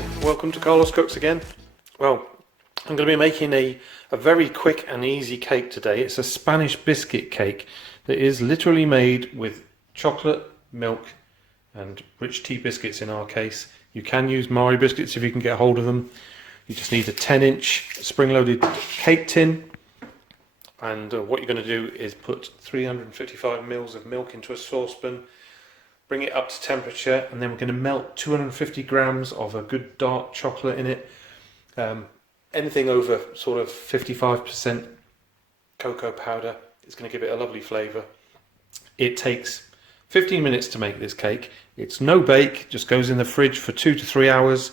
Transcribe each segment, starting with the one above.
Hi, welcome to Carlos Cooks again. Well, I'm going to be making a very quick and easy cake today. It's a Spanish biscuit cake that is literally made with chocolate, milk and rich tea biscuits in our case. You can use Mari biscuits if you can get hold of them. You just need a 10-inch spring-loaded cake tin, and what you're going to do is put 355 ml of milk into a saucepan, bring it up to temperature, and then we're going to melt 250 grams of a good dark chocolate in it. Anything over sort of 55% cocoa powder is going to give it a lovely flavour. It takes 15 minutes to make this cake. It's no bake, just goes in the fridge for 2 to 3 hours,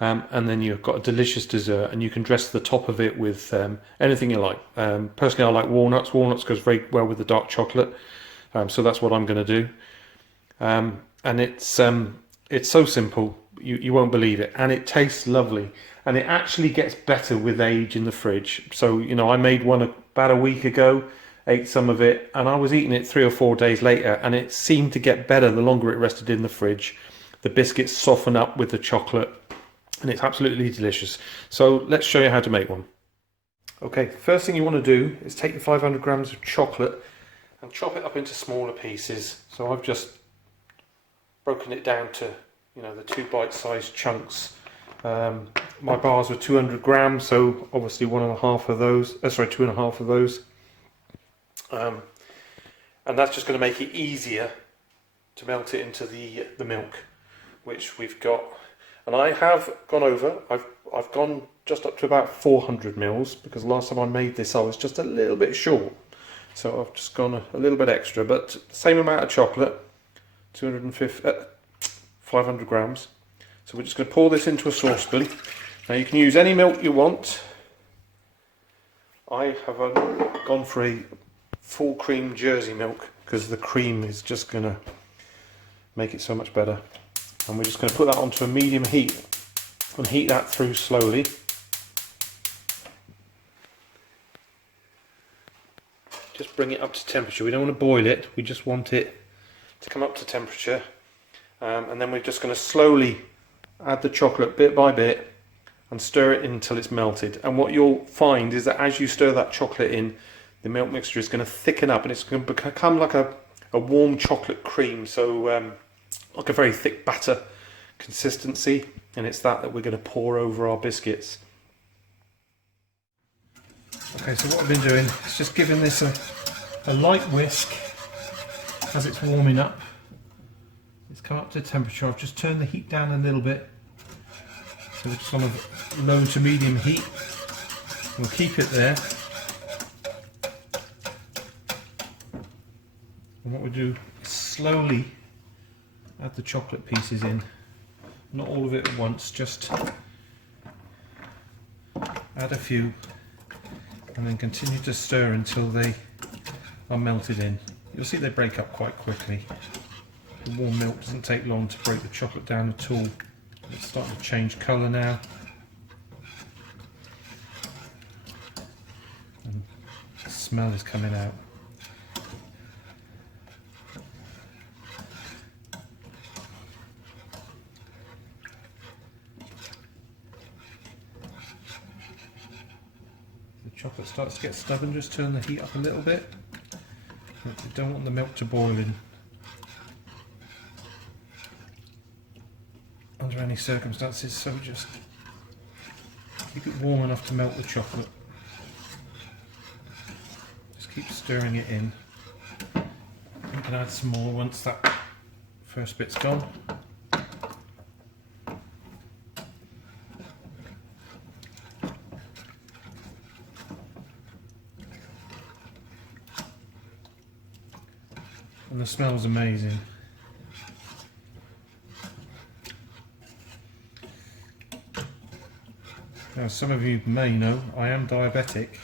and then you've got a delicious dessert, and you can dress the top of it with anything you like. Personally, I like walnuts. Walnuts goes very well with the dark chocolate, so that's what I'm going to do. And it's so simple, you won't believe it, and it tastes lovely, and it actually gets better with age in the fridge. So, you know, I made one about a week ago, ate some of it, and I was eating it 3 or 4 days later, and it seemed to get better the longer it rested in the fridge. The biscuits soften up with the chocolate, and it's absolutely delicious. So let's show you how to make one. Okay, first thing you want to do is take the 500 grams of chocolate and chop it up into smaller pieces. So I've just broken it down to, you know, the 2 bite-sized chunks. My bars were 200 grams, so obviously 1.5 of those. 2.5 of those. And that's just going to make it easier to melt it into the milk, which we've got. And I have gone over. I've gone just up to about 400 mils because last time I made this I was just a little bit short. So I've just gone a little bit extra, but same amount of chocolate. 500 grams. So we're just going to pour this into a saucepan. Now you can use any milk you want. I have gone for a full cream Jersey milk because the cream is just going to make it so much better. And we're just going to put that onto a medium heat and heat that through slowly. Just bring it up to temperature. We don't want to boil it, we just want it to come up to temperature, and then we're just going to slowly add the chocolate bit by bit and stir it in until it's melted. And what you'll find is that as you stir that chocolate in, the milk mixture is going to thicken up and it's going to become like a warm chocolate cream, so like a very thick batter consistency, and it's that we're going to pour over our biscuits. Okay, so what I've been doing is just giving this a light whisk as it's warming up. It's come up to temperature. I've just turned the heat down a little bit, so we're just on a low to medium heat. We'll keep it there, and what we do is slowly add the chocolate pieces in, not all of it at once, just add a few and then continue to stir until they are melted in. You'll see they break up quite quickly. The warm milk doesn't take long to break the chocolate down at all. It's starting to change colour now. And the smell is coming out. The chocolate starts to get stubborn, just turn the heat up a little bit. You don't want the milk to boil in under any circumstances, so just keep it warm enough to melt the chocolate. Just keep stirring it in. You can add some more once that first bit's gone. And the smell's amazing. Now, some of you may know I am diabetic,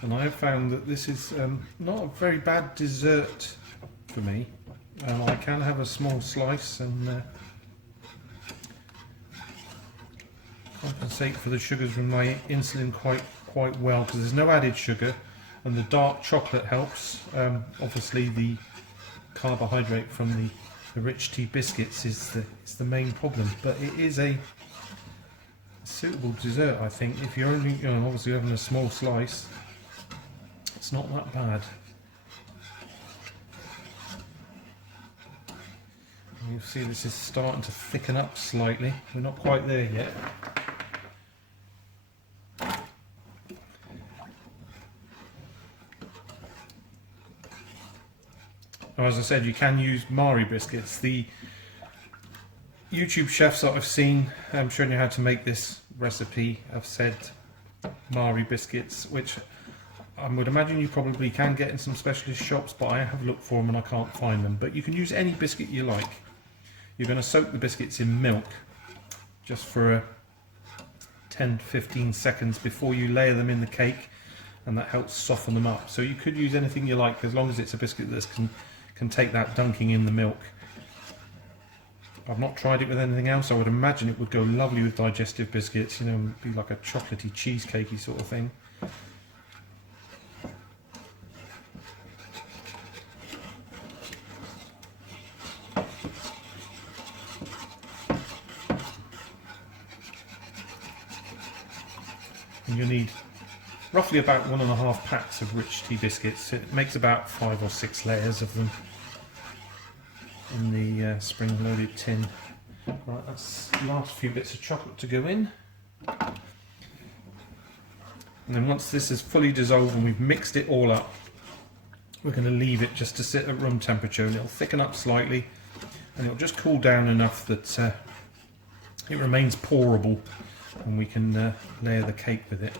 and I have found that this is not a very bad dessert for me. I can have a small slice and compensate for the sugars from my insulin quite well, because there's no added sugar, and the dark chocolate helps. Obviously the carbohydrate from the rich tea biscuits is the main problem, but it is a suitable dessert, I think. If you're only, obviously having a small slice, it's not that bad. And you'll see this is starting to thicken up slightly. We're not quite there yet. Now, as I said, you can use Mari biscuits. The YouTube chefs that I've seen showing you how to make this recipe have said Mari biscuits, which I would imagine you probably can get in some specialist shops, but I have looked for them and I can't find them. But you can use any biscuit you like. You're going to soak the biscuits in milk just for 10-15 seconds before you layer them in the cake, and that helps soften them up. So you could use anything you like as long as it's a biscuit that can take that dunking in the milk. I've not tried it with anything else. I would imagine it would go lovely with digestive biscuits, be like a chocolatey, cheesecakey sort of thing. And you'll need roughly about 1.5 packs of rich tea biscuits. It makes about 5 or 6 layers of them in the spring-loaded tin. Right, that's the last few bits of chocolate to go in. And then once this is fully dissolved and we've mixed it all up, we're going to leave it just to sit at room temperature, and it'll thicken up slightly and it'll just cool down enough that it remains pourable, and we can layer the cake with it.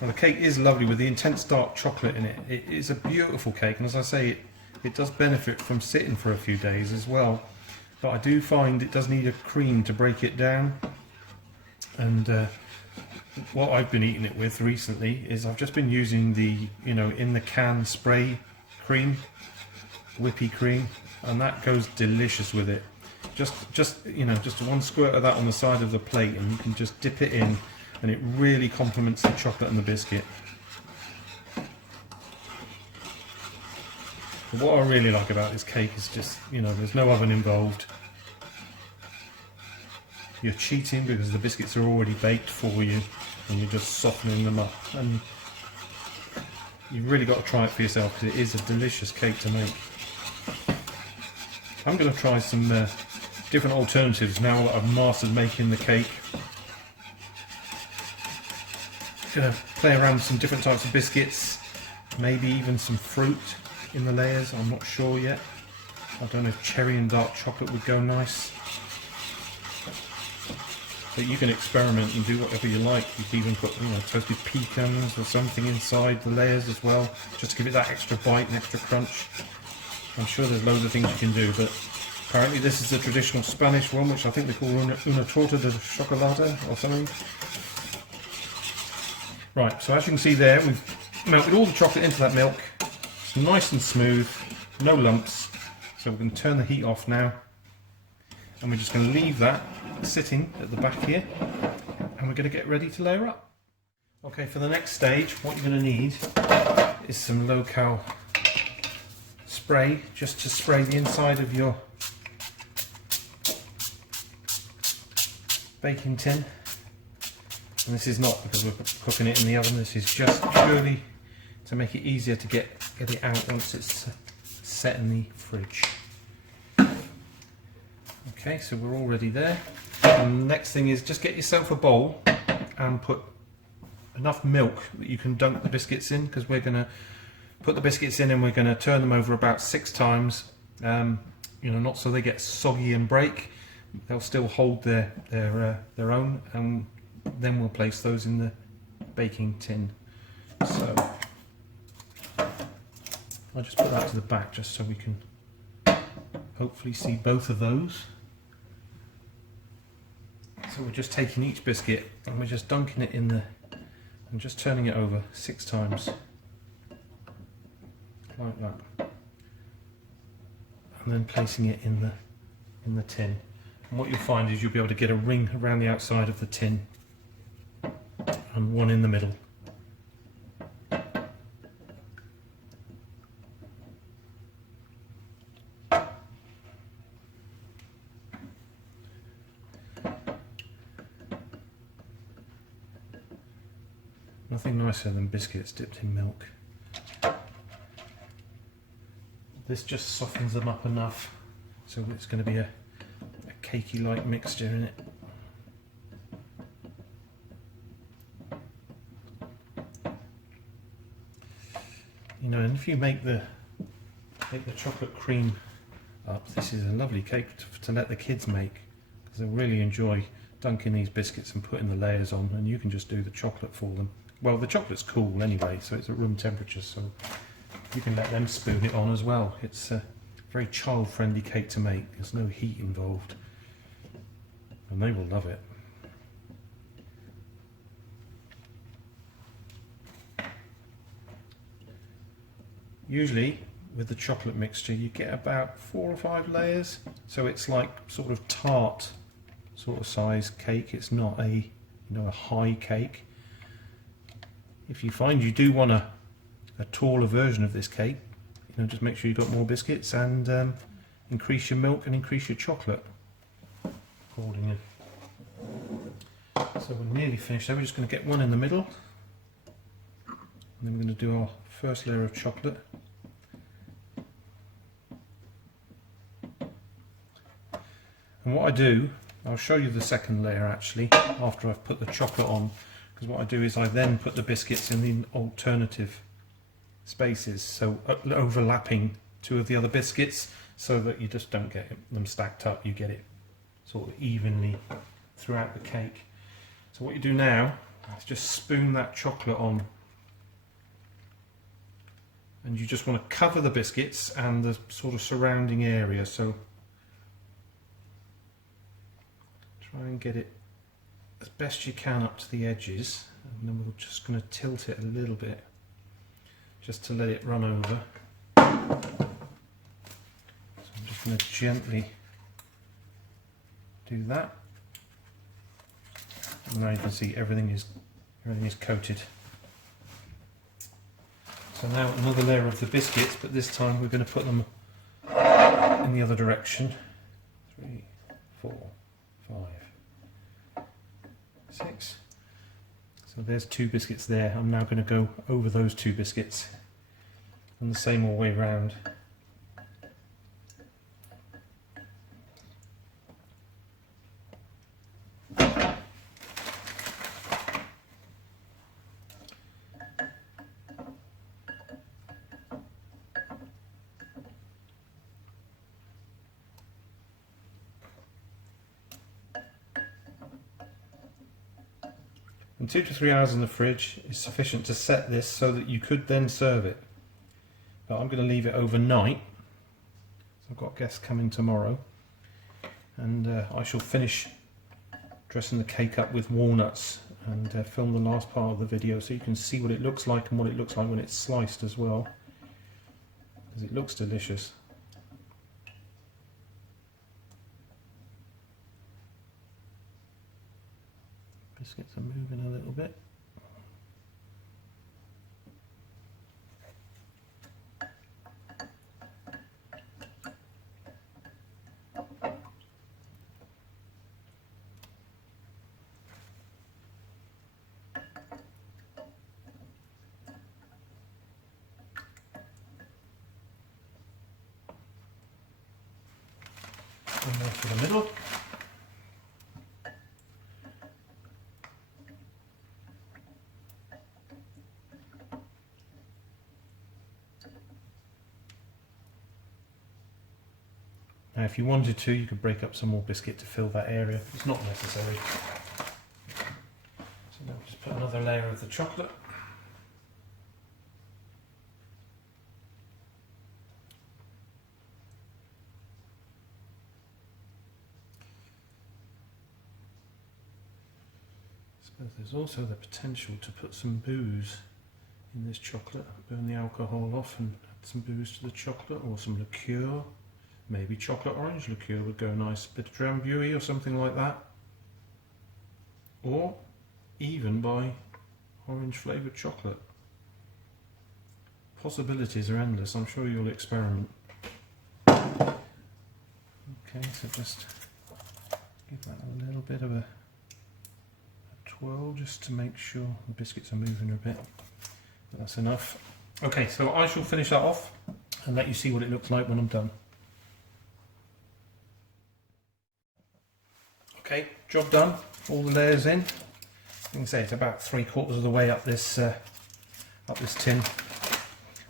Now, the cake is lovely with the intense dark chocolate in it. It is a beautiful cake, and as I say, it does benefit from sitting for a few days as well. But I do find it does need a cream to break it down. And what I've been eating it with recently is I've just been using the, in the can spray cream, whippy cream, and that goes delicious with it. Just one squirt of that on the side of the plate, and you can just dip it in, and it really complements the chocolate and the biscuit. But what I really like about this cake is just, there's no oven involved. You're cheating because the biscuits are already baked for you, and you're just softening them up. And you've really got to try it for yourself, because it is a delicious cake to make. I'm going to try some different alternatives now that I've mastered making the cake. Going to play around with some different types of biscuits, maybe even some fruit in the layers. I'm not sure yet. I don't know if cherry and dark chocolate would go nice. But you can experiment and do whatever you like. You can even put toasted pecans or something inside the layers as well, just to give it that extra bite and extra crunch. I'm sure there's loads of things you can do, but apparently this is the traditional Spanish one, which I think they call una torta de chocolate or something. Right, so as you can see there, we've melted all the chocolate into that milk. It's nice and smooth, no lumps. So we can turn the heat off now. And we're just going to leave that sitting at the back here. And we're going to get ready to layer up. Okay, for the next stage, what you're going to need is some low-cal spray, just to spray the inside of your baking tin. And this is not because we're cooking it in the oven, this is just purely to make it easier to get it out once it's set in the fridge. Okay, so we're already there. And the next thing is just get yourself a bowl and put enough milk that you can dunk the biscuits in, because we're going to put the biscuits in and we're going to turn them over about 6 times. Not so they get soggy and break. They'll still hold their own, and then we'll place those in the baking tin. So I'll just put that to the back just so we can hopefully see both of those. So we're just taking each biscuit and we're just dunking it in and just turning it over 6 times. Like that. And then placing it in the tin. And what you'll find is you'll be able to get a ring around the outside of the tin and one in the middle. Nothing nicer than biscuits dipped in milk. This just softens them up enough so it's going to be a cakey like mixture in it. You know, and if you make the chocolate cream up, this is a lovely cake to let the kids make, because they'll really enjoy dunking these biscuits and putting the layers on, and you can just do the chocolate for them. Well, the chocolate's cool anyway, so it's at room temperature, so you can let them spoon it on as well. It's a very child-friendly cake to make. There's no heat involved, and they will love it. Usually with the chocolate mixture you get about 4 or 5 layers, so it's like sort of tart sort of size cake. It's not a a high cake. If you find you do want a taller version of this cake, just make sure you've got more biscuits and increase your milk and increase your chocolate accordingly. So we're nearly finished there. We're just going to get one in the middle, and then we're going to do our first layer of chocolate. And what I do, I'll show you the second layer actually after I've put the chocolate on, because what I do is I then put the biscuits in the alternative spaces, so overlapping 2 of the other biscuits, so that you just don't get them stacked up, you get it sort of evenly throughout the cake. So what you do now is just spoon that chocolate on, and you just want to cover the biscuits and the sort of surrounding area, so try and get it as best you can up to the edges, and then we're just going to tilt it a little bit just to let it run over. So I'm just going to gently do that, and now you can see everything is coated. So now another layer of the biscuits, but this time we're going to put them in the other direction. 3, 4, 5, 6. So there's 2 biscuits there. I'm now going to go over those 2 biscuits, and the same all the way around. And 2 to 3 hours in the fridge is sufficient to set this so that you could then serve it. But I'm going to leave it overnight. So I've got guests coming tomorrow, and I shall finish dressing the cake up with walnuts and film the last part of the video so you can see what it looks like and what it looks like when it's sliced as well, because it looks delicious. Biscuits are moving a little bit. And there for the middle. Now if you wanted to, you could break up some more biscuit to fill that area. It's not necessary. So now just put another layer of the chocolate. I suppose there's also the potential to put some booze in this chocolate. Burn the alcohol off and add some booze to the chocolate, or some liqueur. Maybe chocolate orange liqueur would go nice, a bit of drambuie or something like that, or even buy orange flavoured chocolate. Possibilities are endless. I'm sure you'll experiment. Okay, so just give that a little bit of a swirl just to make sure the biscuits are moving a bit. But that's enough. Okay, so I shall finish that off and let you see what it looks like when I'm done. Okay, job done. All the layers in. You can say it's about 3/4 of the way up this tin,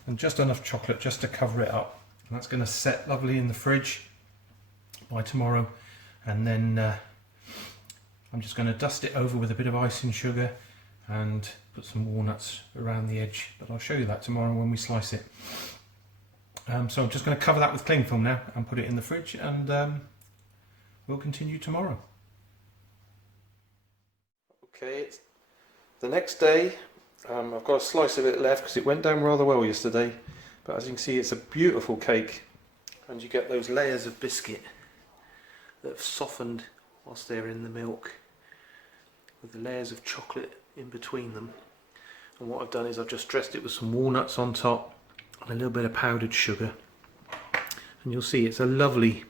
and just enough chocolate just to cover it up. And that's going to set lovely in the fridge by tomorrow. And then I'm just going to dust it over with a bit of icing sugar and put some walnuts around the edge. But I'll show you that tomorrow when we slice it. So I'm just going to cover that with cling film now and put it in the fridge, and we'll continue tomorrow. Okay, it's the next day. I've got a slice of it left because it went down rather well yesterday. But as you can see, it's a beautiful cake, and you get those layers of biscuit that have softened whilst they're in the milk, with the layers of chocolate in between them. And what I've done is I've just dressed it with some walnuts on top and a little bit of powdered sugar. And you'll see it's a lovely,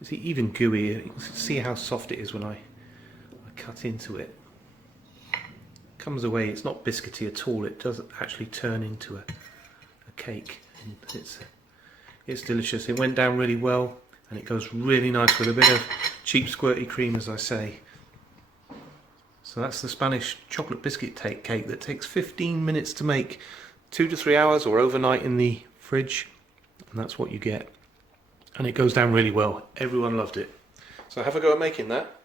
it's even gooey. You can see how soft it is when I cut into it. Comes away, it's not biscuity at all. It does actually turn into a cake. And it's delicious. It went down really well, and it goes really nice with a bit of cheap squirty cream, as I say. So that's the Spanish chocolate biscuit cake that takes 15 minutes to make, 2 to 3 hours or overnight in the fridge, and that's what you get. And it goes down really well. Everyone loved it. So have a go at making that.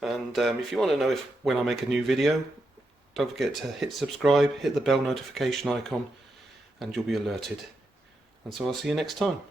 And if you want to know when I make a new video, don't forget to hit subscribe, hit the bell notification icon, and you'll be alerted. And so I'll see you next time.